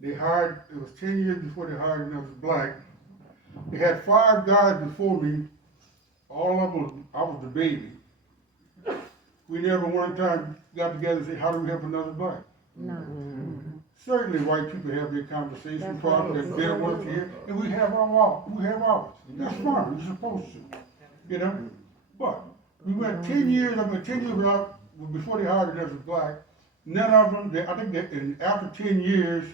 They hired, it was 10 years before they hired another black. They had 5 guys before me, all of them, I was the baby. We never one time got together and said, how do we help another black? No. Certainly white people have their conversation, That's problems right. that they don't want us to hear, and we have ours. That's fine, you're supposed to, you know? But we went 10 years, I mean 10 years without, before they hired another black. None of them, I think that after 10 years,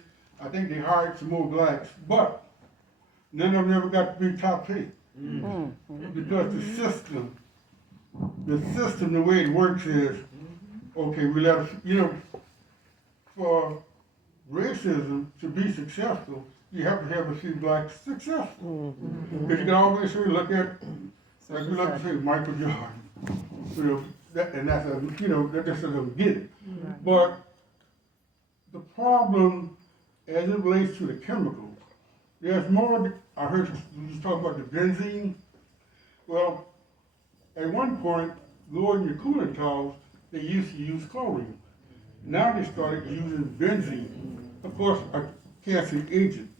I think they hired some more blacks, but none of them ever got to be top paid. Because the system, the way it works is, okay, we let us, you know, for racism to be successful, you have to have a few blacks successful. Because you can always say, look at, like we like to say, Michael Jordan. You know, and that's a, you know, that just doesn't get it. But the problem, as it relates to the chemicals, there's more, I heard you talk about the benzene. Well, at one point, going your cooling towels, they used to use chlorine. Now they started using benzene. Of course, I can't say agent,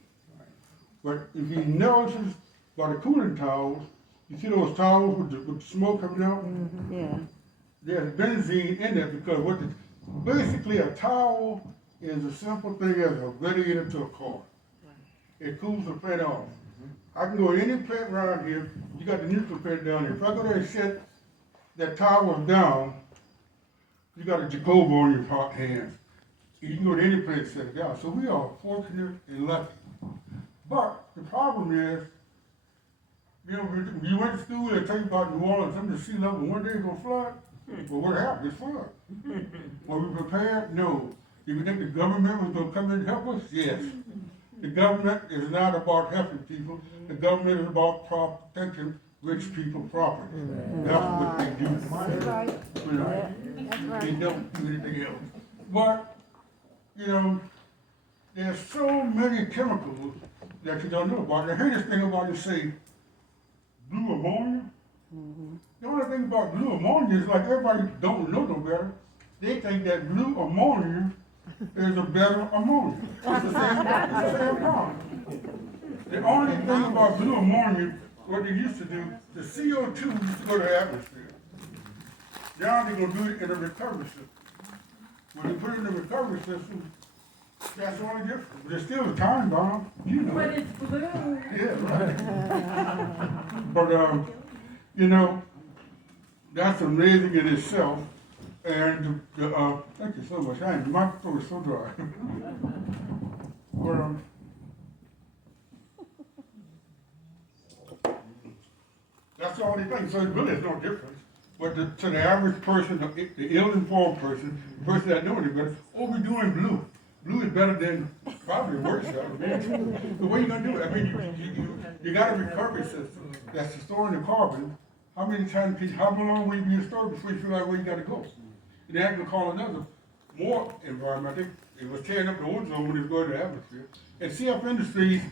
but if you notice by the cooling towels, you see those towels with the smoke coming out? Yeah. There's benzene in there because basically a towel is a simple thing as a radiator to a car. It cools the plant off. I can go to any plant around here, you got the nuclear plant down here. If I go there and set that towel down, you got a Jacobo on your hands. You can go to any place and set it down. So we are fortunate and lucky. But the problem is, you know, when you went to school, they tell you about New Orleans, some of the sea level, one day it's gonna flood. Well, what happened? It's flood. Were we prepared? No. Did we think the government was gonna come in and help us? Yes. The government is not about helping people. The government is about protecting rich people property. That's what they do. That's right. You know, Yeah, that's right. they don't do anything else. But, you know, there's so many chemicals that you don't know about. I hear this thing about you say blue ammonia. The only thing about blue ammonia is like everybody don't know no better. They think that blue ammonia is a better ammonia. It's the same problem. The only thing about blue ammonia, what they used to do, the CO2 used to go to the atmosphere. Now they're gonna do it in a recovery system. When you put it in the recovery system, that's the only difference. But it's still a time bomb, you know. But it's blue. Yeah, right. But you know, that's amazing in itself. And thank you so much. My throat is so dry. But that's the only thing. So it really is no difference. But to the average person, the ill-informed person, the person that knows any better, oh, we're doing blue. Blue is better than probably worse stuff. The way you gonna do it? I mean, you got a recovery system that's storing the carbon. How long will you be in storage before you feel like where you gotta go? And then I can call another more environment. I think it was tearing up the ozone when it was going to the atmosphere. And CF Industries,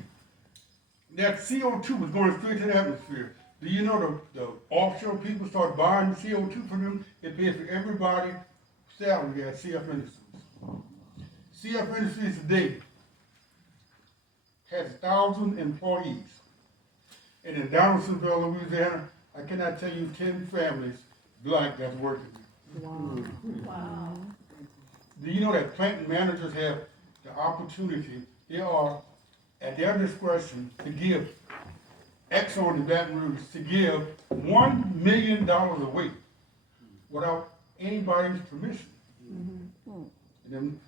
that CO2 was going straight to the atmosphere. Do you know the offshore people start buying CO2 from them? It pays for everybody's salary at CF Industries. CF Industries today has 1,000 employees. And in Donaldsonville, Louisiana, I cannot tell you 10 families black that's working. Wow. Do you know that plant managers have the opportunity, they are at their discretion to give Exxon in Baton Rouge to give $1 million away without anybody's permission. And then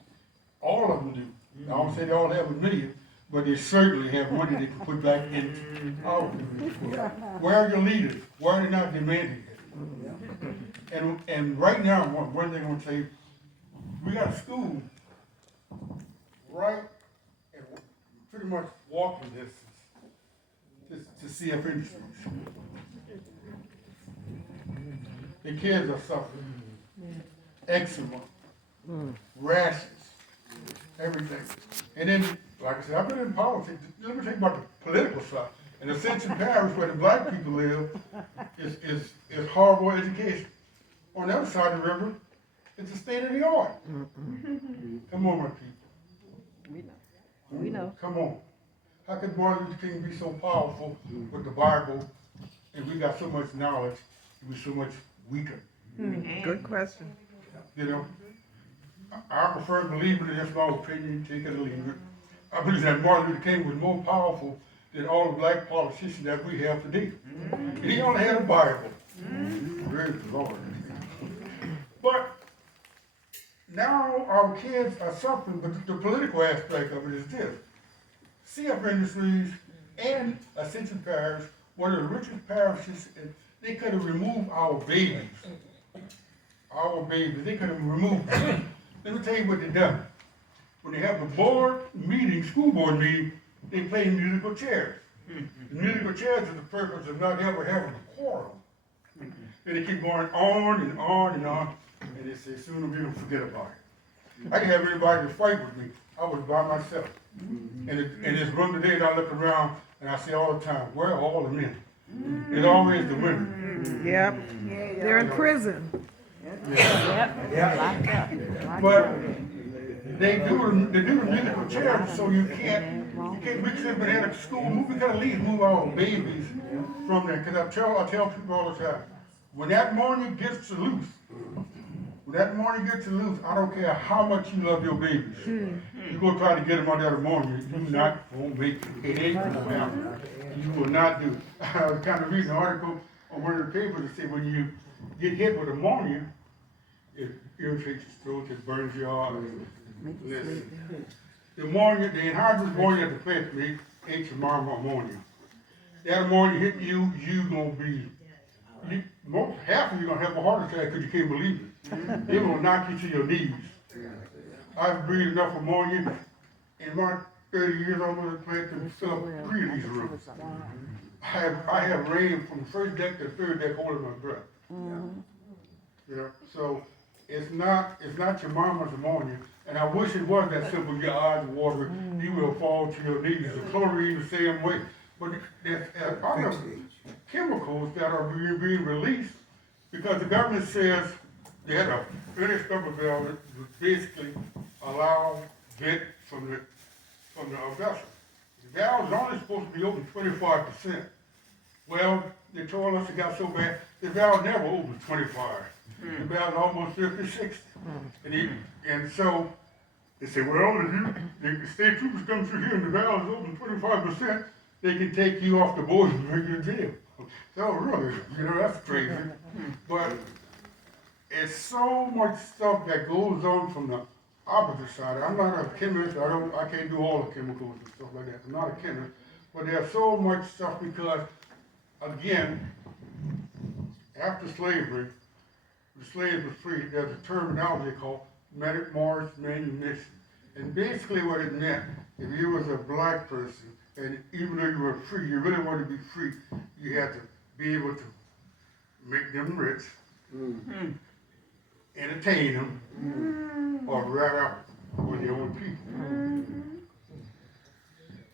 all of them do. I don't say they all have a million, but they certainly have money they can put back into our community. Where are your leaders? Why are they not demanding it? And right now, one thing I'm gonna say, we got a school right at pretty much walking distance to CF Industries. The kids are suffering. Eczema, rashes, everything. And then, like I said, I've been in politics. Let me think about the political side. In the Ascension Parish, where the black people live, is horrible education. On the other side of the river, it's a state of the art. Come on, my people. We know. We know. Come on. How could Martin Luther King be so powerful with the Bible and we got so much knowledge and we so much weaker? Good question. You know? I prefer believing it, that's my opinion, take it or leave it. I believe that Martin Luther King was more powerful than all the black politicians that we have today. And he only had a Bible. Praise the Lord. But now our kids are suffering, but the political aspect of it is this. CF Industries and Ascension Parish were the richest parishes, and they could have removed our babies. Our babies, they could have removed them. Let me tell you what they done. When they have the board meeting, school board meeting, they play musical chairs. The musical chairs are the purpose of not ever having a quorum. And they keep going on and on and on, and they say, sooner we're gonna forget about it. I didn't have anybody to fight with me. I was by myself. And in this room today, I look around and I say all the time, where are all the men? It's always the women. Yep. They're in prison. Yep. Locked up. But they do the musical chairs so you can't we could have been at a school, we could at least move our babies from there. Because I tell people all the time, when that morning gets to loose, I don't care how much you love your babies. You're going to try to get them out there tomorrow, you're not going to make it. It ain't going to happen. You will not do it. I was kind of reading an article on one of the papers that said when you get hit with ammonia, it irritates your throat, it burns your eyes. Listen, the anhydrous ammonia at the plant make ammonia. That ammonia hit you, gonna be, half of you gonna have a heart attack because you can't believe it. It will knock you to your knees. I've breathed enough ammonia in my 30 years almost at the plant to fill up 3 of these rooms. I have rain from the first deck to the third deck holding my breath. You know, so it's not your mama's ammonia. And I wish it was that simple, your eyes water, you will fall to your knees. The chlorine the same way. But there's other chemicals that are being released because the government says they had a finished rubber valve that would basically allow vent from the vessel. The valve is only supposed to be open 25%. Well, they told us it got so bad, the valve never opened 25. The valve almost 50, 60. And so they say, well, if the state troopers come through here and the valve is open 25%, they can take you off the board and bring you to jail. So really, that's crazy. But it's so much stuff that goes on from the opposite side. I'm not a chemist, I can't do all the chemicals and stuff like that. I'm not a chemist. But there's so much stuff because, again, after slavery, the slaves were free. There's a terminology called Mars manumission. And basically what it meant, if you was a black person, and even though you were free, you really wanted to be free, you had to be able to make them rich, entertain them, or rat out on your own people.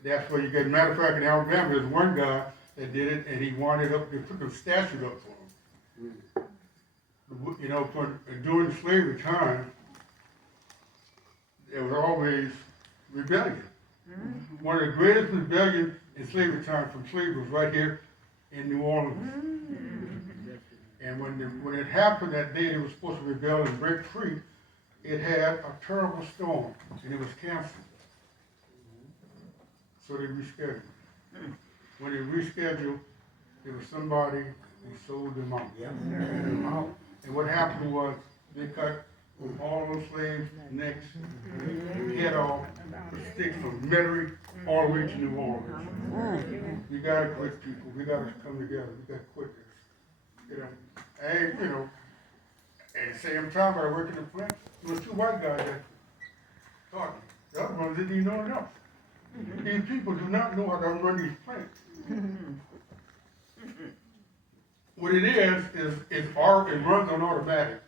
That's where you get, matter of fact, in Alabama, there's one guy that did it, and he wanted up, they took a statue up for him. During slavery time, there was always rebellion. One of the greatest rebellions in slavery time from slavery was right here in New Orleans. And when it happened that day they were supposed to rebel and break free, it had a terrible storm and it was canceled. So they rescheduled. When they rescheduled, there was somebody who sold them out. And what happened was they cut all those slaves' necks, head off, with sticks from Metairie all the way to New Orleans. You gotta quit, people. We gotta come together. We gotta quit this. And at the same time, when I worked in the plant, there was 2 white guys that taught me. The other ones didn't even know enough. These people do not know how to run these plants. What it is it runs on automatic.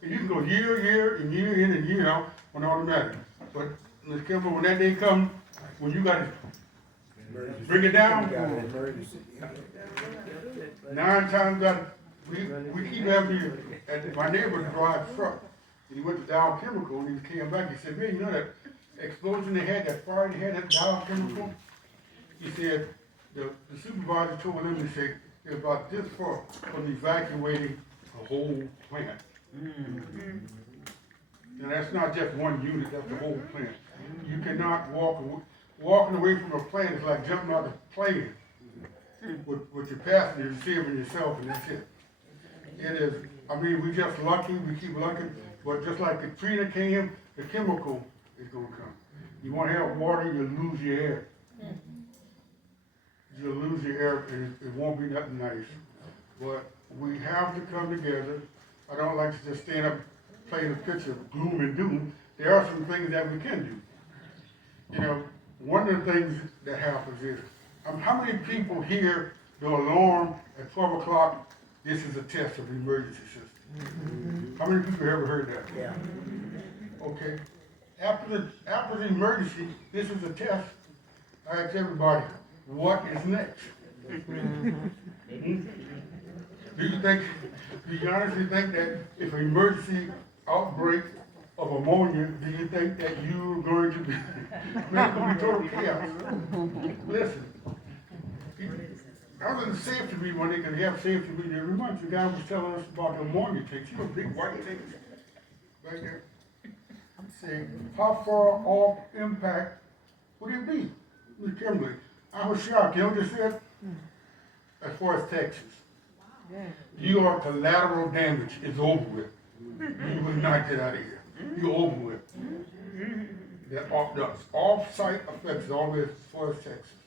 And you can go year in and year out on automatic. But Ms. Kimball, when that day comes, when you got to bring it down, 9 times out of, we keep having my neighbor drive a truck. And he went to Dow Chemical and he came back, he said, man, that explosion they had, that fire they had, that biochemical, he said, the supervisor told him, he said, they're about this far from evacuating the whole plant. And that's not just one unit, that's the whole plant. You cannot walking away from a plant is like jumping out of a plane with your passengers, saving yourself, and that's it. It is, I mean, we just lucky, we keep lucky, but just like Katrina came, the chemical is gonna come. You wanna have water, you lose your air. You'll lose your air, and it won't be nothing nice. But we have to come together. I don't like to just stand up playing a picture of gloom and doom. There are some things that we can do. You know, one of the things that happens is, how many people hear the alarm at 12 o'clock, this is a test of the emergency system? How many people have ever heard that? Yeah. Okay. After the emergency, this is a test. I ask everybody, what is next? Do you honestly think that if an emergency outbreak of ammonia, do you think that you're going to be, man, it's going to be total chaos? Listen, I was in the safety meeting one day, because we have safety meeting every month. The guy was telling us about the ammonia tanks. You know, big white tanks right there. I'm saying, how far off impact would it be? With Kimberly, I was shocked. You know what they said? As far as Texas, your collateral damage is over with. You will not get out of here. You're over with. The off-site effects is always as far as Texas.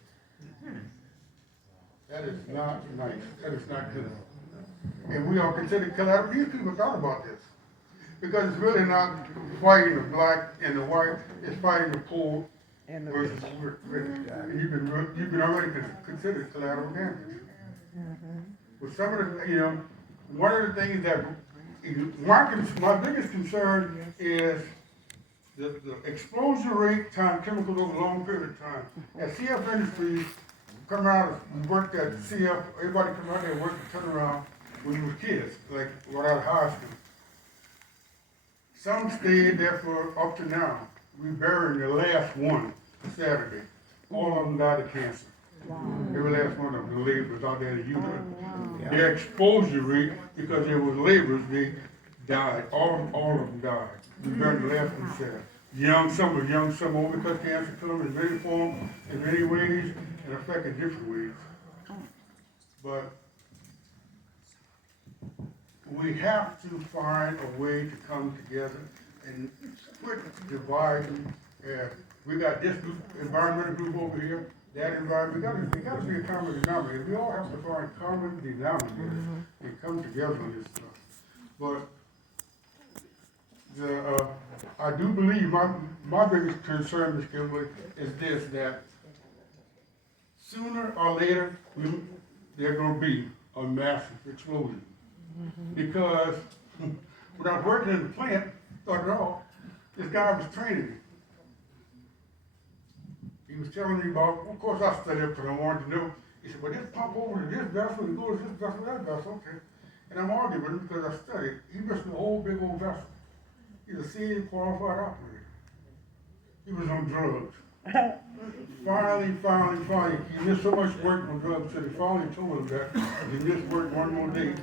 That is not nice. That is not good. And we are considered collateral. These people thought about this. Because it's really not fighting the black and the white, it's fighting the poor versus the rich. And you've been already considered collateral damage. But some of the, you know, one of the things that, my biggest concern is the exposure rate time, chemicals over a long period of time. At CF Industries, come out and worked at CF, everybody come out there and worked and turn around when we were kids, like right out of high school. Some stayed there for up to now. We buried the last one Saturday. All of them died of cancer. Every last one of them, the laborers out there in the unit. Their exposure rate, because they were laborers, they died. All of them died. We buried the last one Saturday. Some were young, some old, because cancer comes in many forms, in many ways, and affect in different ways. But we have to find a way to come together and quit dividing. We got this group, environmental group over here, that environment. There got to be a common denominator. We all have to find common denominators and come together on this stuff. But I do believe my biggest concern, Ms. Kimberly, is this: that sooner or later there's going to be a massive explosion. Because when I was working in the plant, started off, this guy was training me. He was telling me about, of course I studied it because I wanted to know. He said, well, this pump over to this vessel and goes to this vessel, that vessel, okay. And I'm arguing with him because I studied. He missed a whole big old vessel. He's a senior qualified operator. He was on drugs. Finally, he missed so much work on drugs that he finally told him that if he missed work one more day,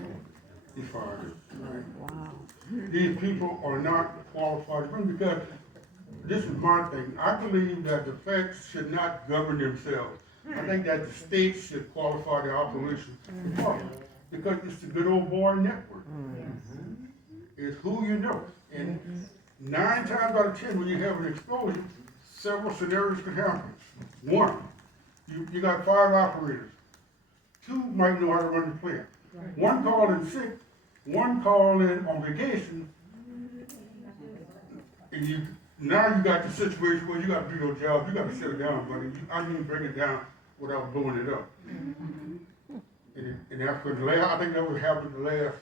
he's fired. Right? Wow. These people are not qualified because this is my thing. I believe that the feds should not govern themselves. I think that the states should qualify the operation because it's the good old boy network. It's who you know. And 9 times out of 10, when you have an explosion, several scenarios could happen. One, you got 5 operators. 2 might know how to run the plant. One called in sick, one called in on vacation, and now you got the situation where you got to do your job. You got to settle down, buddy. I mean, bring it down without blowing it up. And that's what I think that would happen the last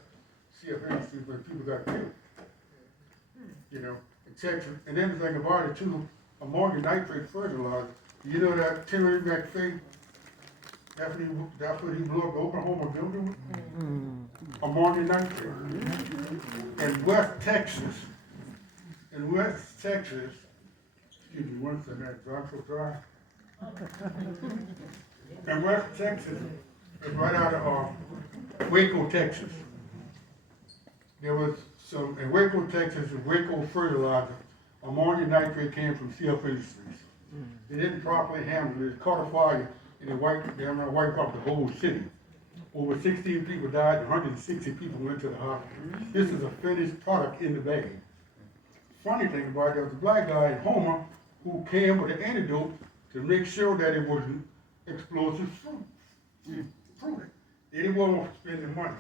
CF Industries when people got killed. You know, in Texas. And then the thing about it too, ammonia nitrate fertilizer. You know that Terry McFay, that's what he blew up the Oklahoma building with? Ammonia nitrate. In West Texas, Excuse me one second, that dry so dry. In West Texas, it's right out of Waco, Texas. There was some, in Waco, Texas, Waco fertilizer, ammonia nitrate came from CF Industries. They didn't properly handle it, it caught a fire, and it wiped out the whole city. Over 16 people died, and 160 people went to the hospital. This is a finished product in the bag. Funny thing about it, there was a black guy in Homer who came with an antidote to make sure that it wasn't explosive fruit. They didn't want to spend the money.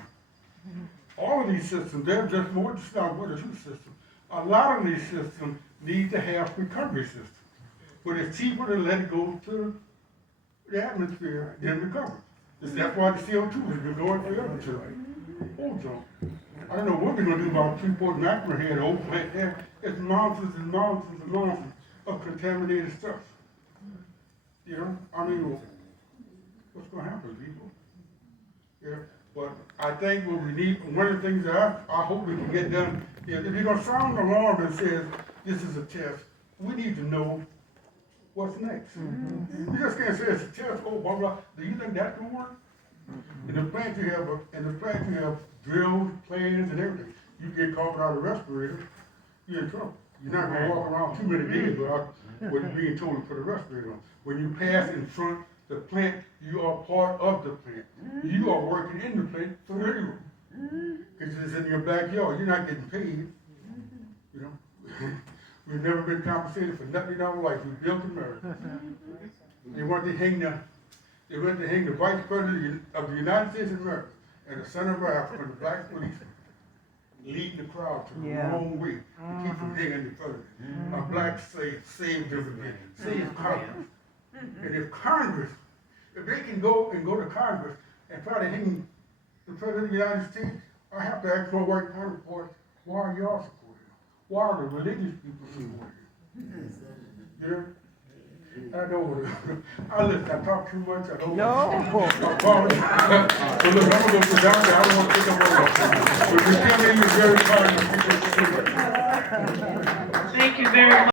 All of these systems, they're just more just not what is system. A lot of these systems need to have recovery systems. But it's cheaper to let it go to the atmosphere than recover. That's why the CO2 has been going forever to ozone. I don't know what we're gonna do about Freeport McMoran here, the old plant there. It's mountains and mountains and mountains of contaminated stuff. You know, I mean, what's gonna happen, people? Yeah, but I think what we need, one of the things that I hope we can get done is if you're gonna sound the alarm that says this is a test, we need to know what's next. You just can't say it's a test, oh, blah, blah. Do you think that's gonna work? In the plant you have drills, plans, and everything. You get caught without a respirator, you're in trouble. You're not gonna walk around too many days without being told to put a respirator on. When you pass in front the plant, you are part of the plant. You are working in the plant for real. Because it's in your backyard, you're not getting paid. You know? We've never been compensated for nothing in our life. We built America. They went to hang the vice president of the United States of America and the center of Africa, the black policeman, lead the crowd to the wrong way to keep from hanging the president. A black saved them again. Saved Congress. And if Congress, if they can go to Congress and try to hang the president of the United States, I have to ask my white counterparts, why are y'all supporting him? Why are the religious people supporting him? Yeah? I know. I talk too much. I don't. No. I apologize. So look, I'm going to go down there. I don't want to take up all that. But you came in, you're very kind. Thank you very much.